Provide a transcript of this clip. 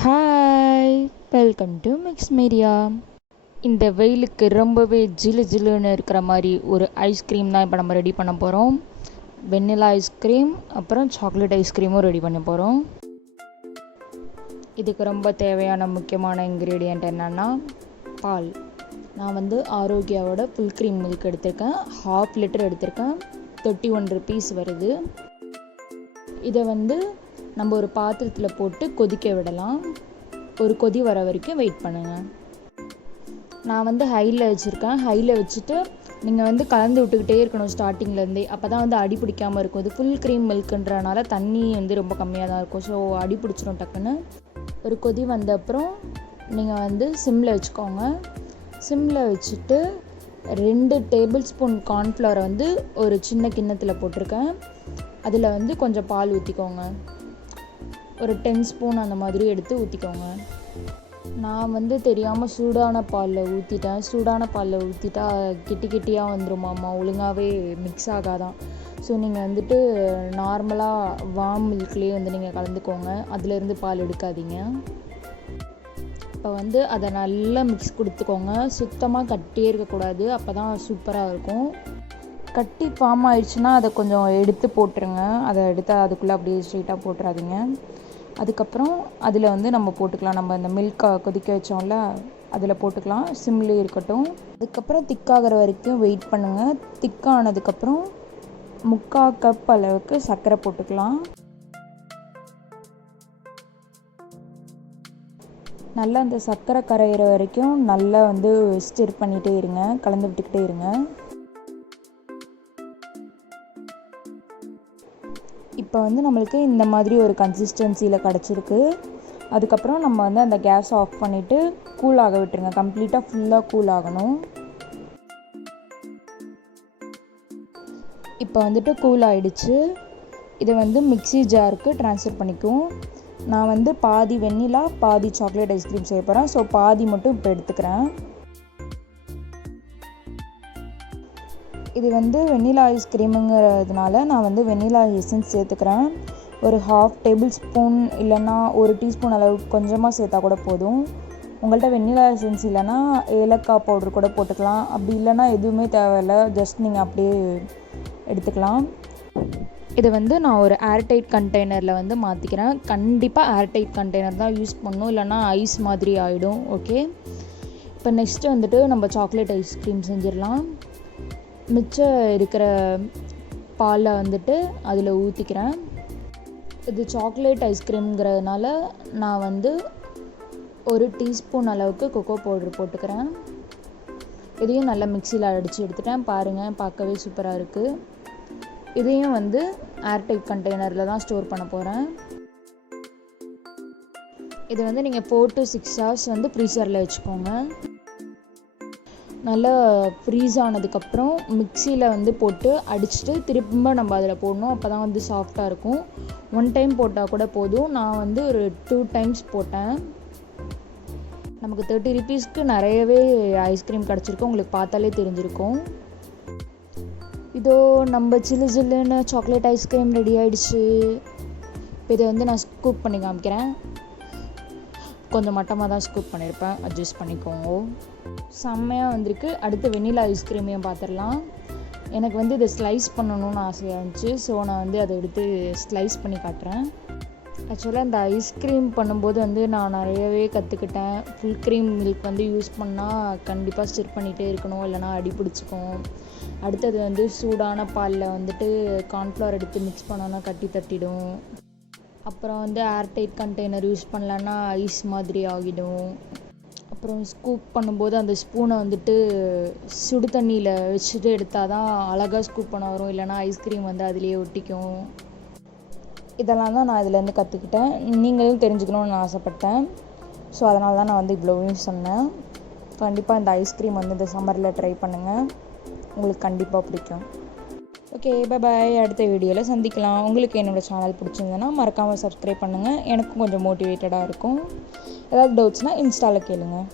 Hi, welcome to mix media. இந்த வெயிலுக்கு ரொம்பவே ஜில்லுன்னு இருக்கிற மாதிரி ஒரு ஐஸ்கிரீம் தான் இப்போ நம்ம ரெடி பண்ண போகிறோம். வெண்ணிலா ஐஸ்கிரீம் அப்புறம் சாக்லேட் ஐஸ்கிரீமும் ரெடி பண்ண போகிறோம். இதுக்கு ரொம்ப தேவையான முக்கியமான இன்க்ரீடியண்ட் என்னென்னா பால். நான் ஆரோக்கியாவோட ஃபுல் க்ரீம் மில்க் எடுத்திருக்கேன். 1/2 லிட்டர் எடுத்திருக்கேன். 31 rupees வருது. இதை நம்ம ஒரு பாத்திரத்தில் போட்டு கொதிக்க விடலாம். ஒரு கொதி வர வரைக்கும் வெயிட் பண்ணுங்கள். நான் ஹையில் வச்சுருக்கேன். ஹையில் வச்சுட்டு நீங்கள் கலந்து விட்டுக்கிட்டே இருக்கணும் ஸ்டார்டிங்லேருந்தே. அப்போ தான் அடி பிடிக்காமல் இருக்கும். இது ஃபுல் க்ரீம் மில்க்குன்றனால தண்ணி ரொம்ப கம்மியாக தான் இருக்கும். ஸோ அடி பிடிச்சிரும் டக்குன்னு. ஒரு கொதி வந்த அப்புறம் நீங்கள் சிம்மில் வச்சுக்கோங்க. சிம்மில் வச்சுட்டு 2 டேபிள் ஸ்பூன் கார்ன்ஃப்ளவரை ஒரு சின்ன கிண்ணத்தில் போட்டிருக்கேன். அதில் கொஞ்சம் பால் ஊற்றிக்கோங்க. ஒரு 10 ஸ்பூன் அந்த மாதிரி எடுத்து ஊற்றிக்கோங்க. நான் தெரியாமல் சூடான பாலில் ஊற்றிட்டேன். சூடான பாலில் ஊற்றிட்டா கெட்டியாக வந்துருமாம்மா, ஒழுங்காகவே மிக்ஸ் ஆகாதான். ஸோ நீங்கள் நார்மலாக வார்ம் மில்க்லேயே நீங்கள் கலந்துக்கோங்க. அதிலேருந்து பால் எடுக்காதீங்க. இப்போ அதை நல்லா மிக்ஸ் கொடுத்துக்கோங்க. சுத்தமாக கட்டியே இருக்கக்கூடாது, அப்போ தான் சூப்பராக இருக்கும். கட்டி ஃபார்ம் ஆயிடுச்சுன்னா அதை கொஞ்சம் எடுத்து போட்டுருங்க. அதை எடுத்து அதுக்குள்ளே அப்படியே ஸ்ட்ரெயிட்டாக போட்டுறாதீங்க. அதுக்கப்புறம் அதில் நம்ம போட்டுக்கலாம். நம்ம இந்த மில்கை கொதிக்க வச்சோம்ல, அதில் போட்டுக்கலாம். சிம்லேயே இருக்கட்டும். அதுக்கப்புறம் திக்காகிற வரைக்கும் வெயிட் பண்ணுங்கள். திக்கானதுக்கப்புறம் 3/4 கப் அளவுக்கு சர்க்கரை போட்டுக்கலாம். நல்லா அந்த சர்க்கரை கரையிற வரைக்கும் நல்லா ஸ்டிர் பண்ணிகிட்டே இருங்க, கலந்து விட்டுக்கிட்டே இருங்க. இப்போ நம்மளுக்கு இந்த மாதிரி ஒரு கன்சிஸ்டன்சியில் கிடச்சிருக்கு. அதுக்கப்புறம் நம்ம அந்த கேஸ் ஆஃப் பண்ணிவிட்டு கூல் ஆக விட்டுருங்க. கம்ப்ளீட்டாக ஃபுல்லாக கூல் ஆகணும். இப்போ கூல் ஆகிடுச்சு. இதை மிக்ஸி ஜாருக்கு ட்ரான்ஸ்ஃபர் பண்ணிக்குவோம். நான் பாதி வெண்ணிலா பாதி சாக்லேட் ஐஸ்கிரீம் செய்ய போகிறேன். ஸோ பாதி மட்டும் இப்போ எடுத்துக்கிறேன். இது வெண்ணிலா ஐஸ்கிரீமுங்கிறதுனால நான் வெண்ணிலா எசன்ஸ் சேர்த்துக்கிறேன். ஒரு 1/2 டேபிள் ஸ்பூன் இல்லைன்னா 1 டீஸ்பூன் அளவுக்கு கொஞ்சமாக சேர்த்தா கூட போதும். உங்கள்கிட்ட வெண்ணிலா எசன்ஸ் இல்லைன்னா ஏலக்காய் பவுடர் கூட போட்டுக்கலாம். அப்படி இல்லைன்னா எதுவுமே தேவையில்லை, ஜஸ்ட் நீங்கள் அப்படியே எடுத்துக்கலாம். இதை நான் ஒரு ஏர்டைட் கண்டெய்னரில் மாற்றிக்கிறேன். கண்டிப்பாக ஏர்டைட் கண்டெய்னர் தான் யூஸ் பண்ணணும், இல்லைன்னா ஐஸ் மாதிரி ஆகிடும். ஓகே, இப்போ நெக்ஸ்ட்டு நம்ம சாக்லேட் ஐஸ்கிரீம் செஞ்சிடலாம். மிச்சம் இருக்கிற பாலை அதில் ஊற்றிக்கிறேன். இது சாக்லேட் ஐஸ்கிரீம்ங்கிறதுனால நான் 1 டீஸ்பூன் அளவுக்கு கொக்கோ பவுடர் போட்டுக்கிறேன். இதையும் நல்லா மிக்சியில் அடித்து எடுத்துட்டேன். பாருங்கள், பார்க்கவே சூப்பராக இருக்குது. இதையும் ஏர்டைட் கண்டெய்னரில் தான் ஸ்டோர் பண்ண போகிறேன். இது நீங்கள் 4 to 6 hours ஃப்ரீசரில் வச்சுக்கோங்க. நல்லா ஃப்ரீஸ் ஆனதுக்கப்புறம் மிக்சியில் போட்டு அடிச்சுட்டு திரும்ப நம்ம அதில் போடணும். அப்போ தான் சாஃப்டாக இருக்கும். 1 டைம் போட்டால் கூட போதும். நான் ஒரு 2 times போட்டேன். நமக்கு 30 rupeesக்கு நிறையவே ஐஸ்கிரீம் கிடச்சிருக்கும். உங்களுக்கு பார்த்தாலே தெரிஞ்சிருக்கும். இதோ நம்ம ஜில்லுன்னு சாக்லேட் ஐஸ்கிரீம் ரெடி ஆகிடுச்சு. இப்போ இதை நான் ஸ்கூப் பண்ணி காமிக்கிறேன். கொஞ்சம் மட்டமாக தான் ஸ்கூப் பண்ணியிருப்பேன், அட்ஜஸ்ட் பண்ணிக்கோங்க. செம்மையாக வந்திருக்கு. அடுத்து வெண்ணிலா ஐஸ்கிரீமையும் பார்த்துடலாம். எனக்கு இதை ஸ்லைஸ் பண்ணணும்னு ஆசையாக இருந்துச்சு. ஸோ நான் அதை எடுத்து ஸ்லைஸ் பண்ணி காட்டுறேன். ஆக்சுவலாக இந்த ஐஸ்கிரீம் பண்ணும்போது நான் நிறையவே கற்றுக்கிட்டேன். ஃபுல் க்ரீம் மில்க் யூஸ் பண்ணால் கண்டிப்பாக ஸ்டிர் பண்ணிகிட்டே இருக்கணும், இல்லைனா அடி பிடிச்சிக்கும். அடுத்தது சூடான பாலில் கார்ன்ஃப்ளவர் எடுத்து மிக்ஸ் பண்ணோன்னா கட்டி தட்டிடும். அப்புறம் ஏர்டைட் கண்டெய்னர் யூஸ் பண்ணலன்னா ஐஸ் மாதிரி ஆகிடும். அப்புறம் ஸ்கூப் பண்ணும்போது அந்த ஸ்பூனை சுடு தண்ணியில் வச்சுட்டு எடுத்தால் தான் அழகாக ஸ்கூப் பண்ண வரும், இல்லைனா ஐஸ்கிரீம் அதிலேயே ஒட்டிக்கும். இதெல்லாம் தான் நான் இதுலேருந்து கற்றுக்கிட்டேன். நீங்களும் தெரிஞ்சுக்கணும்னு நான் ஆசைப்பட்டேன். ஸோ அதனால தான் நான் இவ்வளோவும் சொன்னேன். கண்டிப்பாக இந்த ஐஸ்கிரீம் இந்த சம்மரில் ட்ரை பண்ணுங்கள், உங்களுக்கு கண்டிப்பாக பிடிக்கும். ஓகே, பாய். அடுத்த வீடியோவில் சந்திக்கலாம். உங்களுக்கு என்னோடய சேனல் பிடிச்சிருந்ததுன்னா மறக்காமல் சப்ஸ்கிரைப் பண்ணுங்கள். எனக்கும் கொஞ்சம் மோட்டிவேட்டடாக இருக்கும். ஏதாவது டவுட்ஸ்னால் இன்ஸ்டாவில் கேளுங்கள்.